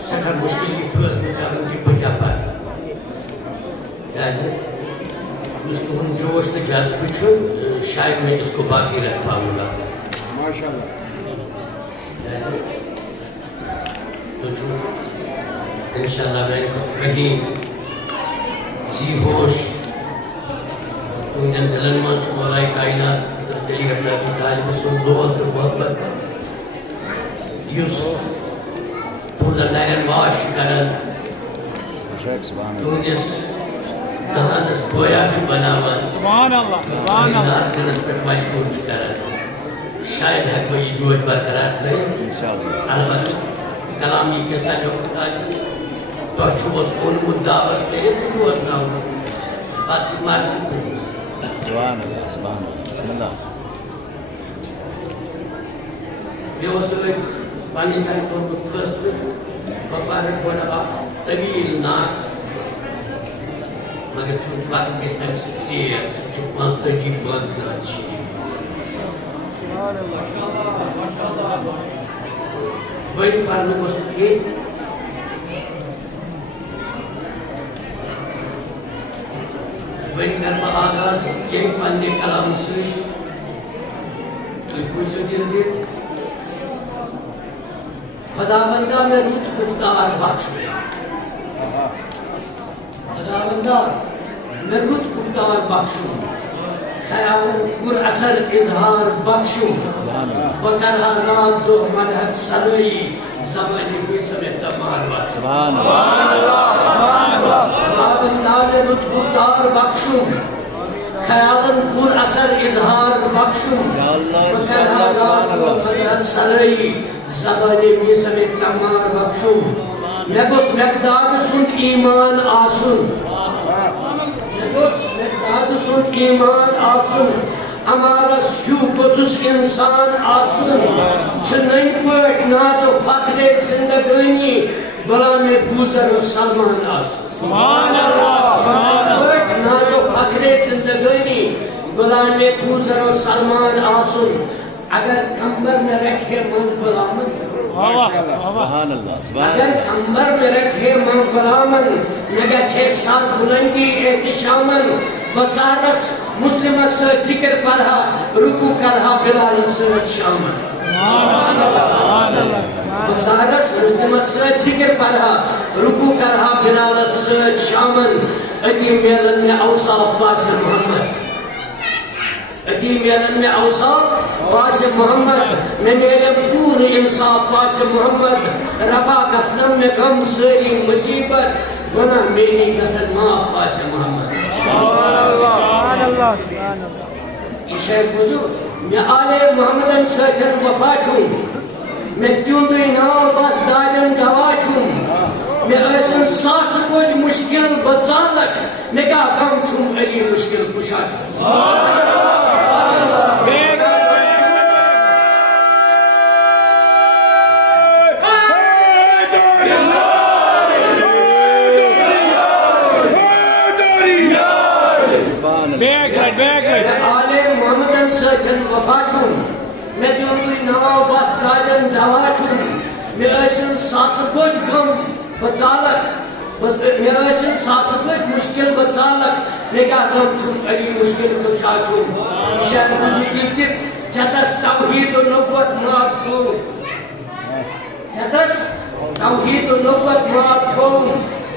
سٹھا مشکل کی فیصلے کرنے کی بجا پر کیسے اس کو ہم جوش تو جذب چھو شاید میں اس کو باقی رکھ پاؤں گا ماشاءاللہ تو جو انشاءاللہ میں خود رحیم زی ہوش تو ان دلن میں شمالائی کائنات حضرت علی ابن ابی طالب سن لول تو محبت یوس تُہنٛزن نرٮ۪ن واش چھُ کران تُہنٛدِس دہانس گویا چھُ بناوان کائنات دلس پٮ۪ٹھ مجبوٗر چھُ کران شاید ہٮ۪کہٕ بہٕ یہِ جوش برقرار تھٲیِتھ البتہ کلام یہِ کیٛاہ لیوٚکھمُت آسہِ تۄہہِ چھُو اوس اوٚنمُت دعوت کٔرِتھ تہٕ واتناوُن پتہٕ چھِ مرضی تُہٕنٛز مےٚ اوس أتھۍ پنٛنہِ جایہِ کوٚرمُت فٲصلہٕ بہٕ پرٕ گۄڈٕ اکھ طویٖل نعت مگر چوٗنٛکہِ وقت گژھِ تَمہِ سۭتۍ ژیر سُہ چھُ 45 بنٛد نعت شریٖف وۄنۍ پرنہٕ بہٕ سُہ کینٛہہ وۄنۍ کرٕ بہٕ آغاز ییٚمہِ پنٛنہِ کلامہٕ سۭتۍ تُہۍ بوٗزِو دِل دِتھ خداوندا میں رت گفتار بخشو خداوندا میں رت گفتار بخشو خیال پر اثر اظہار بخشو بکرہا رات دو مدحت سنوئی زبانی میں سمیں تمہار بخشو خداوندا میں رت گفتار بخشو خیال پر اثر اظہار بخشو بکرہا رات دو مدحت سنوئی زبانی میں سمیں تمہار بخشو میں گوش مقداد سن ایمان آسن میں گوش مقداد سن ایمان آسن ہمارا سیو بچس انسان آسن چھنین پوٹ ناز و فخر زندگانی غلام بوزر و سلمان آسن سبحان اللہ پوٹ ناز و فخر زندگانی غلام بوزر و سلمان آسن اگر کمبر میں رکھے منز غلامن اگر کمبر میں رکھے منز غلامن نگا چھے سال بلندی احتشامن بسارس مسلمت سے ذکر پڑھا رکو کرہا بلال سے شامن بسارس مسلمت سے ذکر پڑھا رکو کرہا بلال سے شامن اتی میلن میں اوصاف باس محمد اتی میلن میں اوصاف باس محمد میں میلے پور انصاف باس محمد رفا قسلم میں غم سری مصیبت گناہ مینی گزن ماں باس محمد سبحان اللہ سبحان اللہ یہ شہر بجو میں آلے محمدن سجن وفا چھوں میں تیوندوی ناو بس دادن گوا چھوں میں ایسن ساس کوئی مشکل بچالک نگاہ کم چھوں علی مشکل کشا چھوں سبحان اللہ آلے محمدن سجن وفا چھوں میں دیوندوی ناو بس دادن دوا چھوں میں ایسن ساس کوئی غم بچالک میں ایسن ساس کوئی مشکل بچالک نگاہ کم چھوں علی مشکل کشا چھوں شہر مجھے دیکھت جدس توحید و نبوت مات ہو جدس توحید و نبوت مات ہو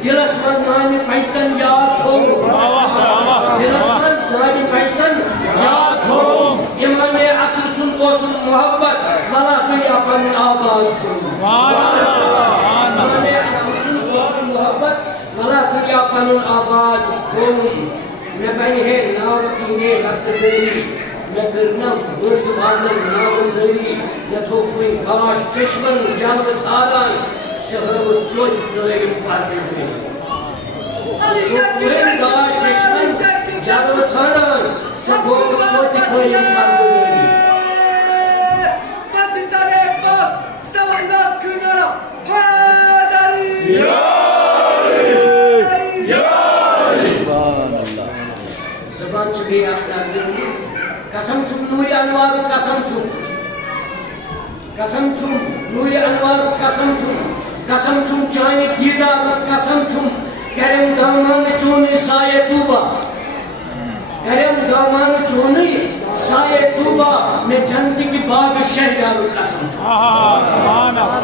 دلس من نامی پنجتن یاد ہو دلس من نامی پنجتن یاد ہو امام اصل سن قوسن محبت ملا دنیا پن آباد ہو امام اصل سن قوسن محبت ملا دنیا پن آباد ہو میں بنیے نار پینے رستگری میں کرنا برس بادن نام زری میں تو کوئی گاش چشمن جلو تھاران چہر و دوج قائم پر بھی کوہن گاش دشمن جلو ژھانڈان ژٕ گوٚو توتہِ قٲیِم پردٕگٲری زبان چھِ بیٚیہِ اکھ نظرِ قسم چھُم نوٗرِ انوارُک قسم چھُم قسم چھُم نوٗرِ انوارُک قسم چھُم چانہِ دیٖدارُک قسم چھُم کریم دامانہٕ چونٕے سایہ طوبہ کریم دامانہٕ چونٕے سایہ طوبہ مےٚ جنتٕکہِ باغ شہجارُک قسم چھُم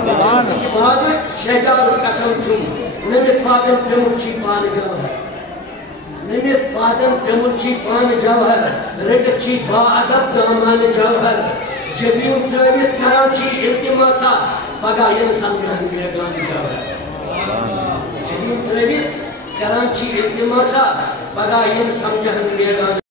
جنتٕکہِ باغ شہجارُک قسم چھُم نٔمِتھ پادن پیوٚمُت چھُے پانہٕ جوہر نٔمِتھ پادن پیوٚمُت چھُے پانہٕ جوہر رٔٹِتھ چھُے با ادب دامانہٕ جوہر جبیٖن ترٲوِتھ کران چھُے التماسا پگاہ یِنہٕ سمجھان بیگانہٕ جوہر جبیٖن ترٲوِتھ کران چھُے التماسا پگاہ یِنہٕ سمجھان بیگانہٕ